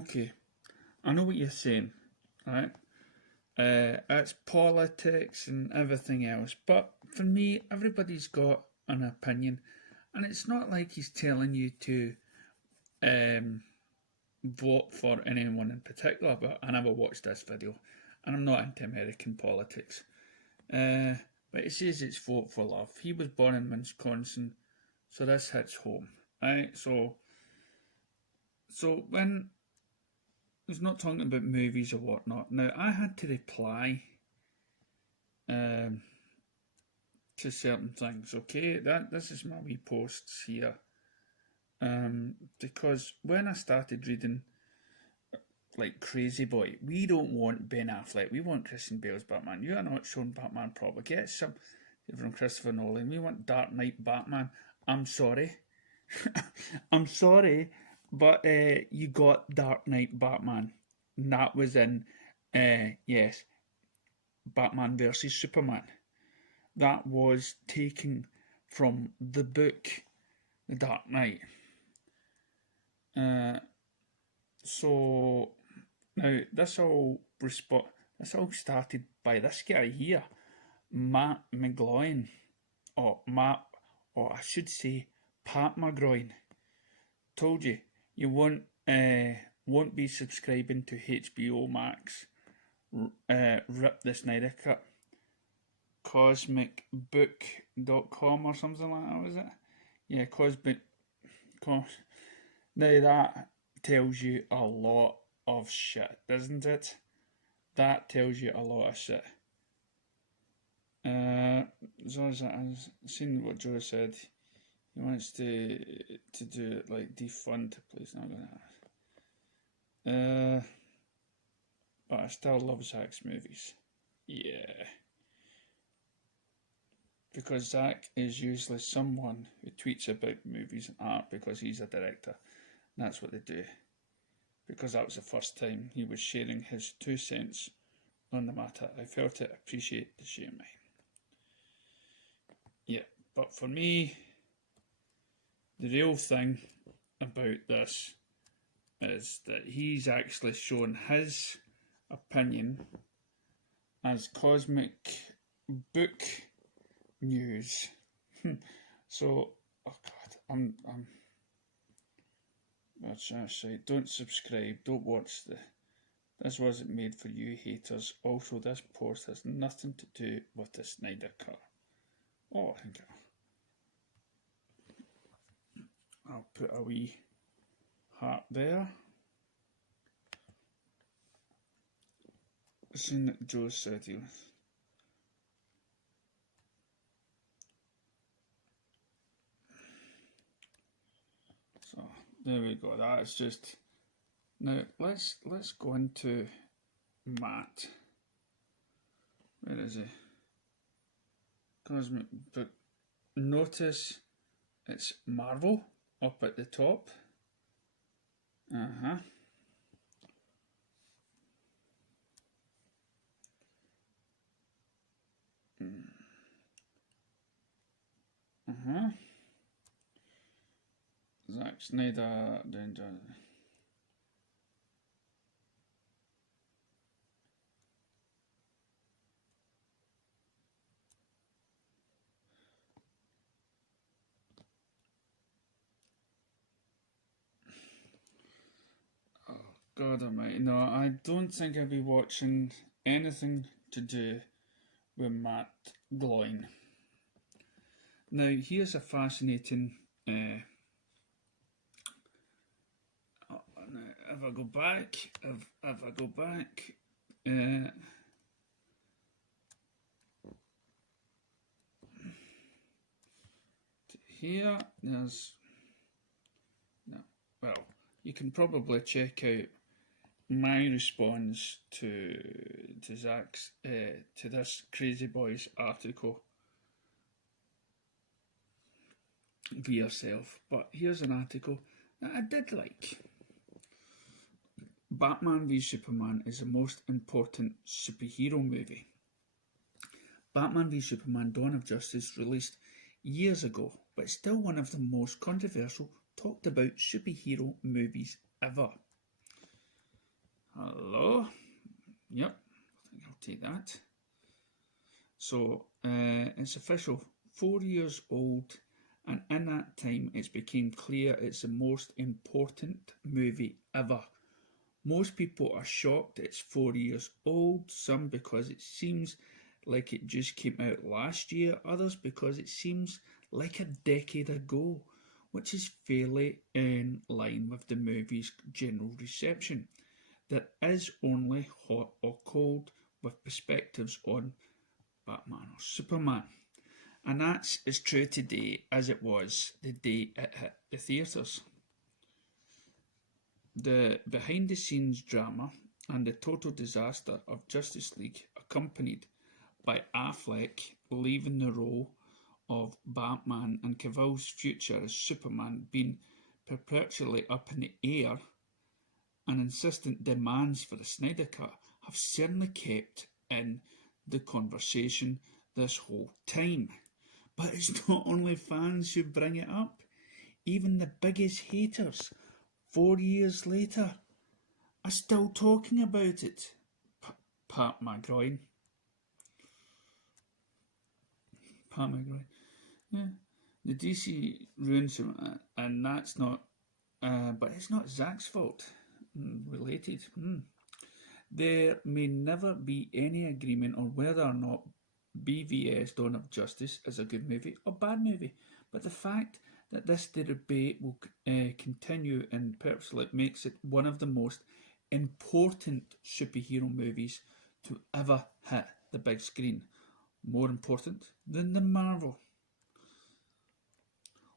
Okay, I know what you're saying, right? It's politics and everything else, but for me, everybody's got an opinion, and it's not like he's telling you to um, vote for anyone in particular. But I never watched this video, and I'm not into American politics. Uh, but it says it's vote for love. He was born in Wisconsin, so this hits home, right? So when he's not talking about movies or whatnot. Now I had to reply um, to certain things. Okay, that this is my wee posts here. Because when I started reading like Crazy Boy, we don't want Ben Affleck, we want Christian Bale's Batman. You are not showing Batman properly. Get some from Christopher Nolan. We want Dark Knight Batman. I'm sorry. I'm sorry, but you got Dark Knight Batman. And that was in, yes, Batman versus Superman. That was taken from the book The Dark Knight. So now this all started by this guy here, Matt McGloin, or Matt, or I should say Pat McGroin. Told you you won't be subscribing to HBO Max. Rip the Snyder Cut. Cosmicbook.com or something like that, was it? Yeah, Now that tells you a lot of shit, doesn't it? That tells you a lot of shit. So I've seen what Joe said. He wants to do it like defund, please. Not gonna. But I still love Zach's movies. Yeah. Because Zach is usually someone who tweets about movies and art because he's a director. And that's what they do. Because that was the first time he was sharing his 2 cents on the matter. I felt it, appreciate the sharing. Yeah, but for me, the real thing about this is that he's actually shown his opinion as Cosmic Book News. So, oh God, I'm that's right. Don't subscribe. Don't watch This wasn't made for you haters. Also, this post has nothing to do with the Snyder Cut. Oh, I think I'll put a wee heart there. Listen that Joe said he was. So there we go. That's just now. Let's go into Matt. Where is he? Cosmic Book. Notice it's Marvel up at the top. Uh-huh. Zack Snyder, Danger. Oh, God almighty. No, I don't think I'll be watching anything to do with Matt Gloin. Now, here's a fascinating. If I go back, to here, there's no. Well, you can probably check out my response to Zach's to this Crazy Boys article for yourself. But here's an article that I did like. Batman v Superman is the most important superhero movie. Batman v Superman Dawn of Justice released years ago, but still one of the most controversial, talked about superhero movies ever. Hello. Yep, I think I'll take that. So it's official. 4 years old, and in that time it's became clear it's the most important movie ever. Most people are shocked it's 4 years old, some because it seems like it just came out last year, others because it seems like a decade ago, which is fairly in line with the movie's general reception. There is only hot or cold with perspectives on Batman or Superman. And that's as true today as it was the day it hit the theatres. The behind the scenes drama and the total disaster of Justice League, accompanied by Affleck leaving the role of Batman and Cavill's future as Superman being perpetually up in the air, and insistent demands for the Snyder Cut have certainly kept in the conversation this whole time. But it's not only fans who bring it up, even the biggest haters, 4 years later, are still talking about it. Pat McGroin. Yeah. The DC ruins him, and that's not. But it's not Zack's fault. Related. There may never be any agreement on whether or not BVS Dawn of Justice is a good movie or bad movie, but the fact that this debate will continue in purposely makes it one of the most important superhero movies to ever hit the big screen. More important than the Marvel.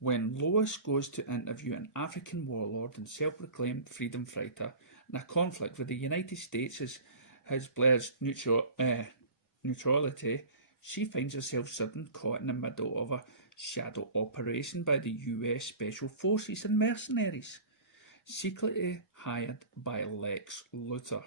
When Lois goes to interview an African warlord and self-proclaimed freedom fighter in a conflict with the United States has pledged neutrality, she finds herself suddenly caught in the middle of a shadow operation by the US Special Forces and mercenaries, secretly hired by Lex Luthor.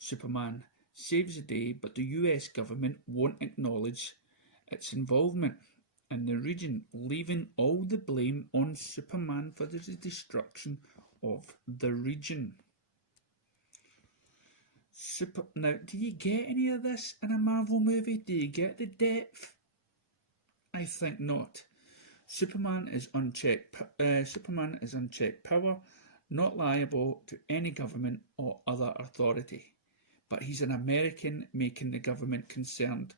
Superman saves the day, but the US government won't acknowledge its involvement in the region, leaving all the blame on Superman for the destruction of the region. Now, do you get any of this in a Marvel movie? Do you get the depth? I think not. Superman is unchecked power, not liable to any government or other authority. But he's an American, making the government concerned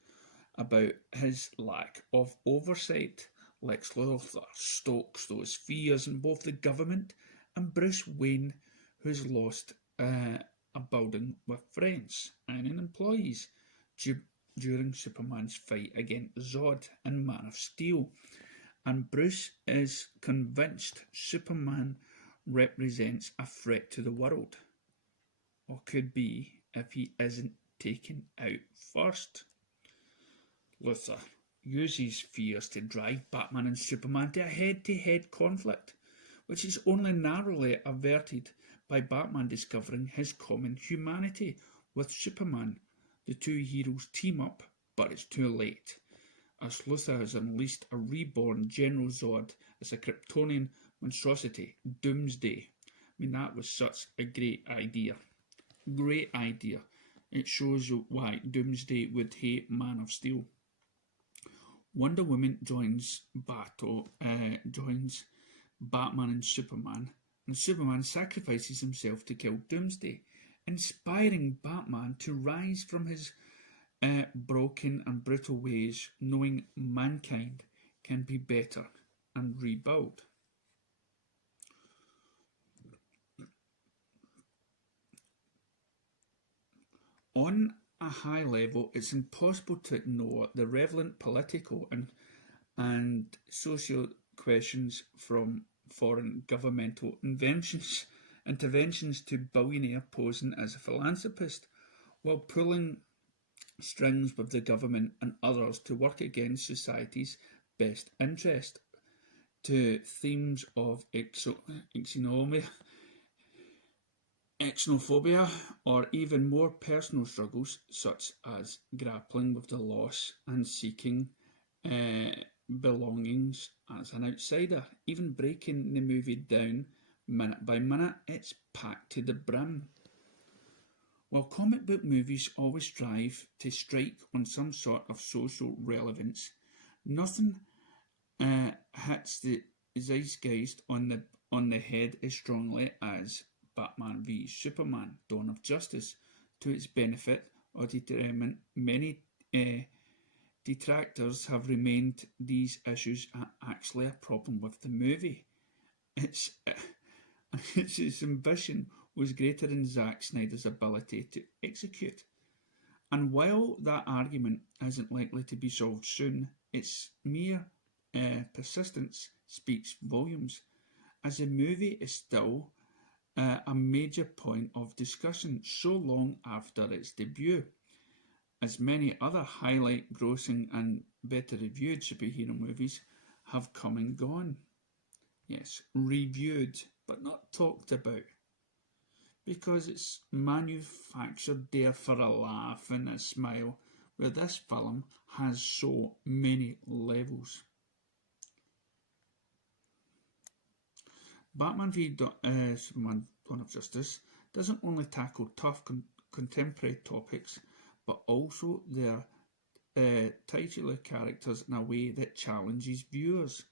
about his lack of oversight. Lex Luthor stokes those fears in both the government and Bruce Wayne, who's lost a building with friends and employees during Superman's fight against Zod and Man of Steel. And Bruce is convinced Superman represents a threat to the world, or could be if he isn't taken out first. Luthor uses fears to drive Batman and Superman to a head-to-head conflict, which is only narrowly averted by Batman discovering his common humanity with Superman. The two heroes team up, but it's too late, as Luthor has unleashed a reborn General Zod as a Kryptonian monstrosity, Doomsday. I mean, that was such a great idea. Great idea. It shows you why Doomsday would hate Man of Steel. Wonder Woman joins Batman and Superman sacrifices himself to kill Doomsday, inspiring Batman to rise from his broken and brutal ways, knowing mankind can be better and rebuild. On a high level, it's impossible to ignore the relevant political and social questions, from foreign governmental interventions to billionaire posing as a philanthropist while pulling strings with the government and others to work against society's best interest, to themes of xenophobia, or even more personal struggles such as grappling with the loss and seeking belongings as an outsider. Even breaking the movie down minute by minute, it's packed to the brim. While comic book movies always strive to strike on some sort of social relevance, nothing hits the zeitgeist on the head as strongly as Batman v Superman: Dawn of Justice. To its benefit or detriment, many detractors have remained these issues are actually a problem with the movie. Its its ambition was greater than Zack Snyder's ability to execute. And while that argument isn't likely to be solved soon, its mere persistence speaks volumes, as the movie is still a major point of discussion so long after its debut, as many other highlight grossing and better reviewed superhero movies have come and gone. Yes, reviewed, but not talked about, because it's manufactured there for a laugh and a smile, where this film has so many levels. Batman v Superman: Dawn of Justice doesn't only tackle tough contemporary topics, but also their titular characters in a way that challenges viewers.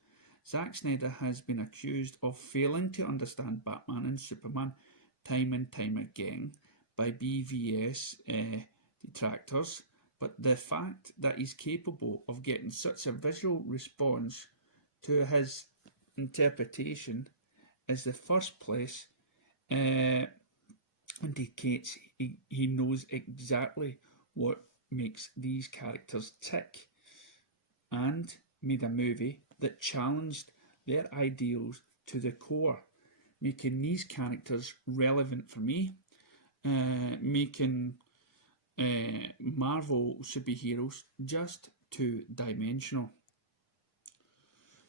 Zack Snyder has been accused of failing to understand Batman and Superman time and time again by BVS detractors, but the fact that he's capable of getting such a visual response to his interpretation is the first place indicates he knows exactly what makes these characters tick, and made a movie that challenged their ideals to the core, making these characters relevant for me, making Marvel superheroes just two-dimensional.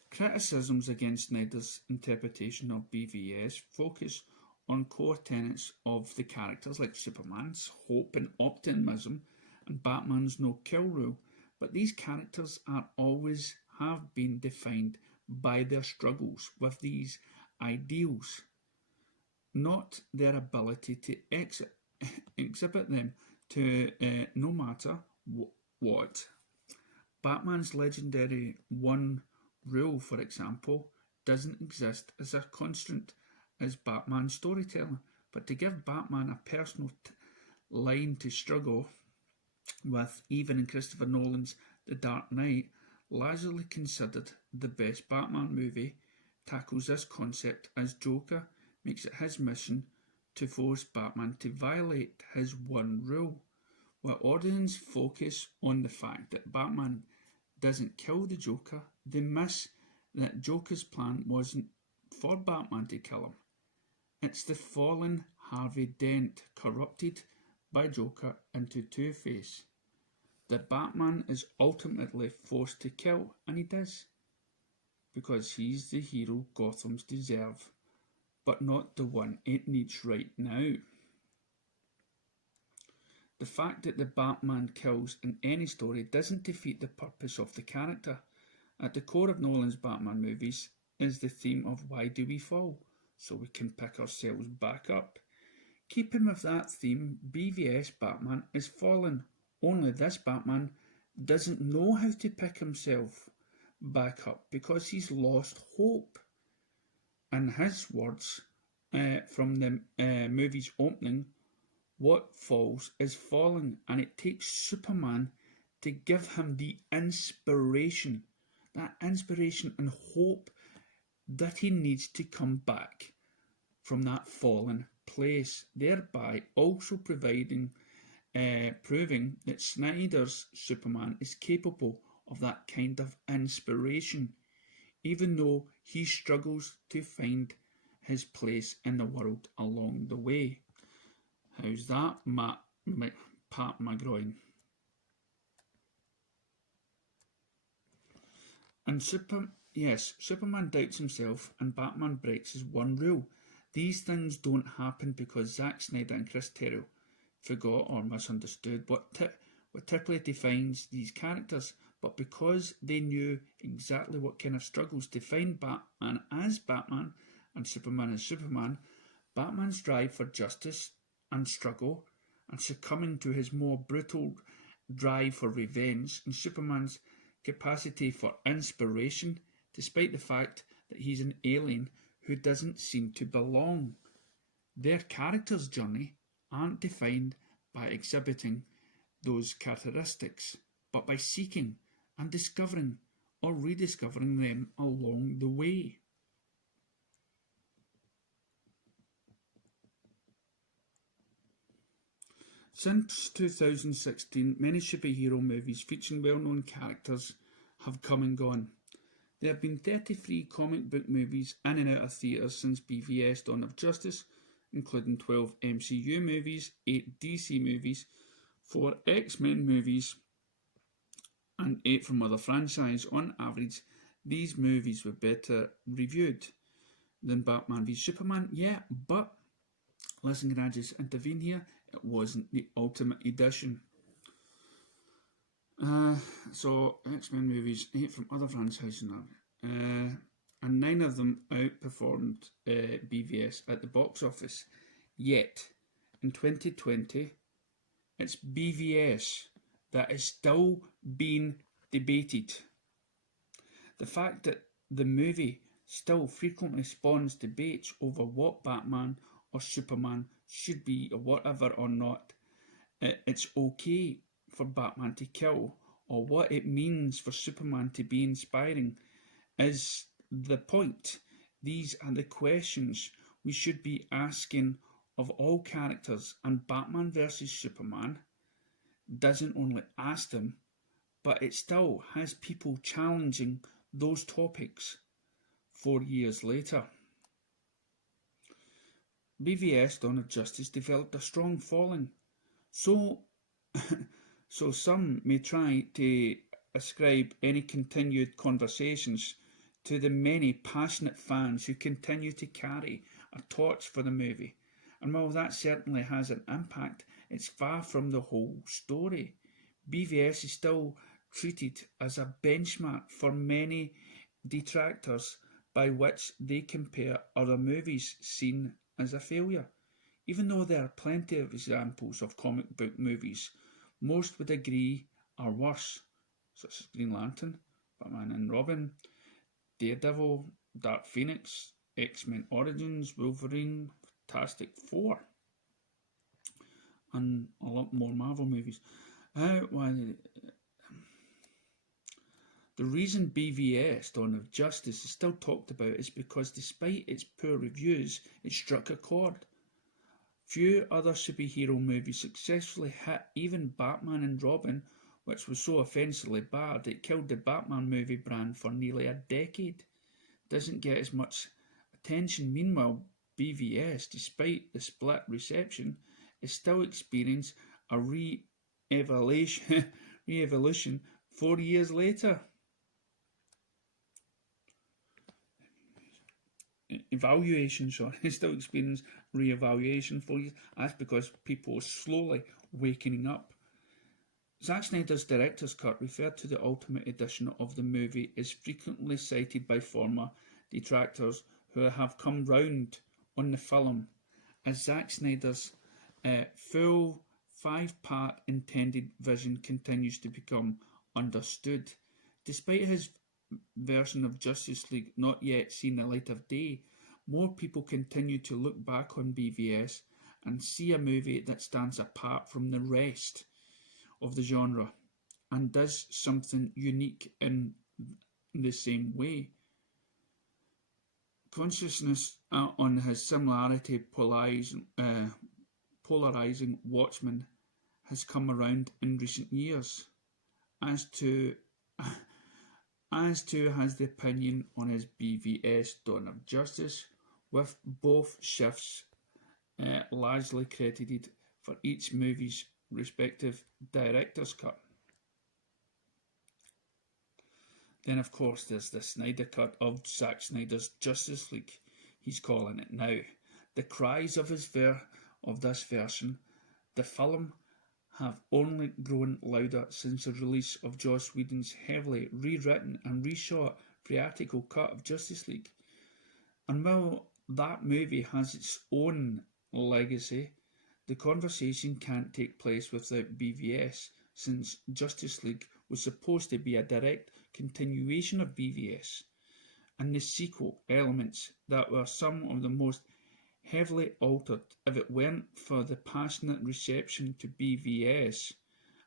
Criticisms against Snyder's interpretation of BVS focus on core tenets of the characters like Superman's hope and optimism and Batman's no-kill rule, but these characters are always have been defined by their struggles with these ideals, not their ability to exhibit them to no matter what. Batman's legendary one rule, for example, doesn't exist as a constant as Batman's storytelling, but to give Batman a personal line to struggle with, even in Christopher Nolan's The Dark Knight, largely considered the best Batman movie, tackles this concept as Joker makes it his mission to force Batman to violate his one rule. While audiences focus on the fact that Batman doesn't kill the Joker, they miss that Joker's plan wasn't for Batman to kill him. It's the fallen Harvey Dent corrupted by Joker into Two-Face that Batman is ultimately forced to kill, and he does, because he's the hero Gotham's deserve, but not the one it needs right now. The fact that the Batman kills in any story doesn't defeat the purpose of the character. At the core of Nolan's Batman movies is the theme of why do we fall, so we can pick ourselves back up. Keeping with that theme, BVS Batman is fallen, only this Batman doesn't know how to pick himself back up because he's lost hope. In his words from the movie's opening, what falls is falling, and it takes Superman to give him the inspiration, that inspiration and hope that he needs to come back from that fallen place, thereby also proving that Snyder's Superman is capable of that kind of inspiration, even though he struggles to find his place in the world along the way. How's that, Pat McGroin? And Superman doubts himself and Batman breaks his one rule. These things don't happen because Zack Snyder and Chris Terrio forgot or misunderstood what typically defines these characters, but because they knew exactly what kind of struggles define Batman as Batman and Superman as Superman. Batman's drive for justice and struggle and succumbing to his more brutal drive for revenge, and Superman's capacity for inspiration, despite the fact that he's an alien who doesn't seem to belong. Their character's journey aren't defined by exhibiting those characteristics, but by seeking and discovering or rediscovering them along the way. Since 2016, many superhero movies featuring well-known characters have come and gone. There have been 33 comic book movies in and out of theatres since BVS Dawn of Justice, including 12 MCU movies, 8 DC movies, 4 X-Men movies, and 8 from other franchises. On average, these movies were better reviewed than Batman v Superman. Yeah, but, listen, can I just intervene here? It wasn't the Ultimate Edition. So, X-Men movies, 8 from other franchises now. And 9 of them outperformed BVS at the box office. Yet, in 2020, it's BVS that is still being debated. The fact that the movie still frequently spawns debates over what Batman or Superman should be or whatever or not it's okay for Batman to kill, or what it means for Superman to be inspiring, is the point. These are the questions we should be asking of all characters, and Batman vs Superman doesn't only ask them, but it still has people challenging those topics 4 years later. BVS Dawn of Justice developed a strong following, so some may try to ascribe any continued conversations to the many passionate fans who continue to carry a torch for the movie. And while that certainly has an impact, it's far from the whole story. BVS is still treated as a benchmark for many detractors, by which they compare other movies seen as a failure. Even though there are plenty of examples of comic book movies most would agree are worse, such as Green Lantern, Batman and Robin, Daredevil, Dark Phoenix, X-Men Origins, Wolverine, Fantastic Four, and a lot more Marvel movies. The reason BVS Dawn of Justice is still talked about is because despite its poor reviews, it struck a chord. Few other superhero movies successfully hit even Batman and Robin, which was so offensively bad it killed the Batman movie brand for nearly a decade. Doesn't get as much attention. Meanwhile, BVS, despite the split reception, is still experiencing a re-evolution 4 years later. Still experience re-evaluation 4 years. That's because people are slowly waking up. Zack Snyder's director's cut, referred to the Ultimate Edition of the movie, is frequently cited by former detractors who have come round on the film as Zack Snyder's full 5-part intended vision continues to become understood. Despite his version of Justice League not yet seen the light of day, more people continue to look back on BVS and see a movie that stands apart from the rest of the genre and does something unique in the same way. Consciousness on his similarity polarizing Watchmen has come around in recent years, as to has the opinion on his BVS Dawn of Justice, with both shifts largely credited for each movie's respective director's cut. Then, of course, there's the Snyder Cut of Zack Snyder's Justice League, he's calling it now. The cries of this version, the film, have only grown louder since the release of Joss Whedon's heavily rewritten and reshot theatrical cut of Justice League. And while that movie has its own legacy, the conversation can't take place without BVS, since Justice League was supposed to be a direct continuation of BVS, and the sequel elements that were some of the most heavily altered if it weren't for the passionate reception to BVS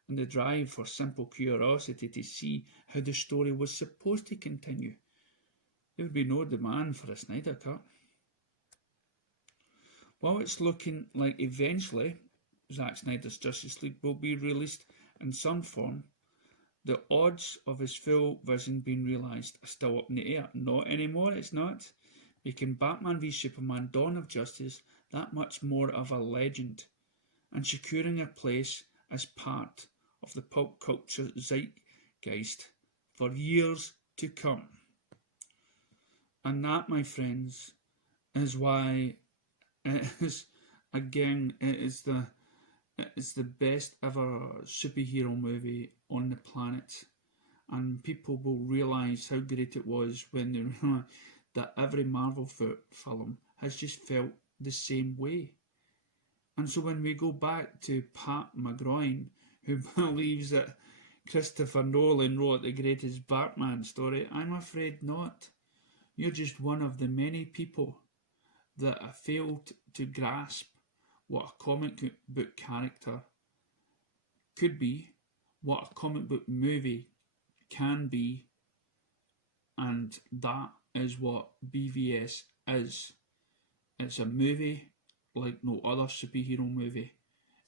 and the drive for simple curiosity to see how the story was supposed to continue. There would be no demand for a Snyder Cut. While it's looking like eventually Zack Snyder's Justice League will be released in some form, the odds of his full vision being realised are still up in the air. Not anymore, it's not. Making Batman v Superman Dawn of Justice that much more of a legend, and securing a place as part of the pop culture zeitgeist for years to come. And that, my friends, is why it is the best ever superhero movie on the planet, and people will realise how great it was when they realise that every Marvel film has just felt the same way. And so when we go back to Pat McGroin, who believes that Christopher Nolan wrote the greatest Batman story, I'm afraid not. You're just one of the many people that have failed to grasp what a comic book character could be, what a comic book movie can be, and that is what BVS is. It's a movie like no other superhero movie.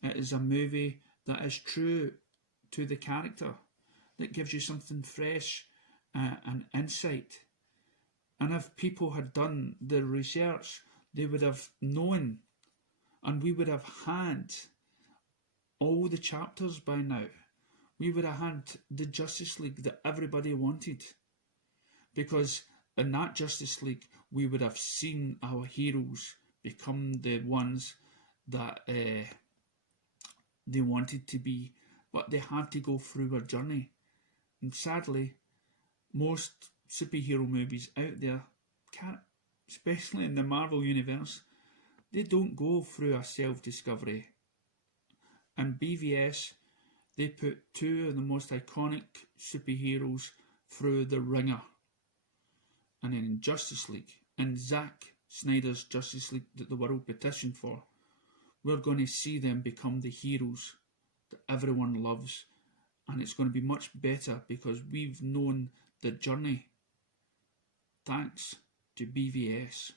It is a movie that is true to the character, that gives you something fresh and insight. And if people had done the research, they would have known, and we would have had all the chapters by now. We would have had the Justice League that everybody wanted. Because in that Justice League, we would have seen our heroes become the ones that they wanted to be, but they had to go through a journey. And sadly, most superhero movies out there can't, especially in the Marvel universe, they don't go through a self-discovery. And BVS, they put two of the most iconic superheroes through the ringer. And in Justice League, in Zack Snyder's Justice League that the world petitioned for, we're going to see them become the heroes that everyone loves. And it's going to be much better because we've known the journey. Thanks to BVS.